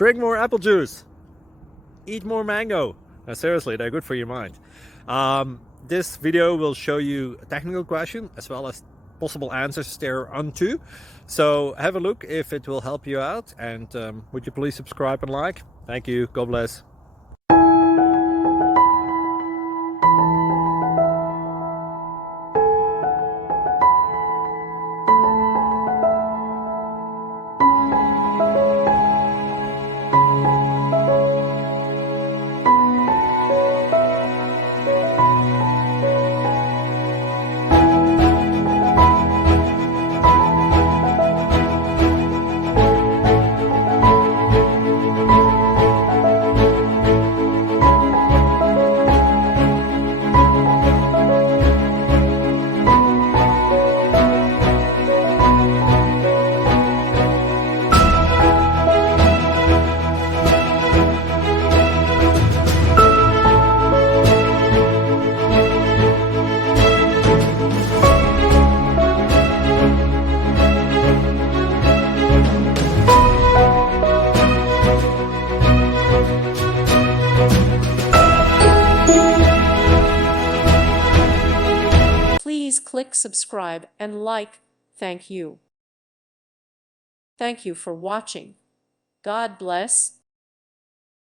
Drink more apple juice. Eat more mango. No, seriously, they're good for your mind. This video will show you a technical question as well as possible answers thereunto. So have a look if it will help you out, and would you please subscribe and like? Thank you. God bless. Please click subscribe and like. Thank you. Thank you for watching. God bless.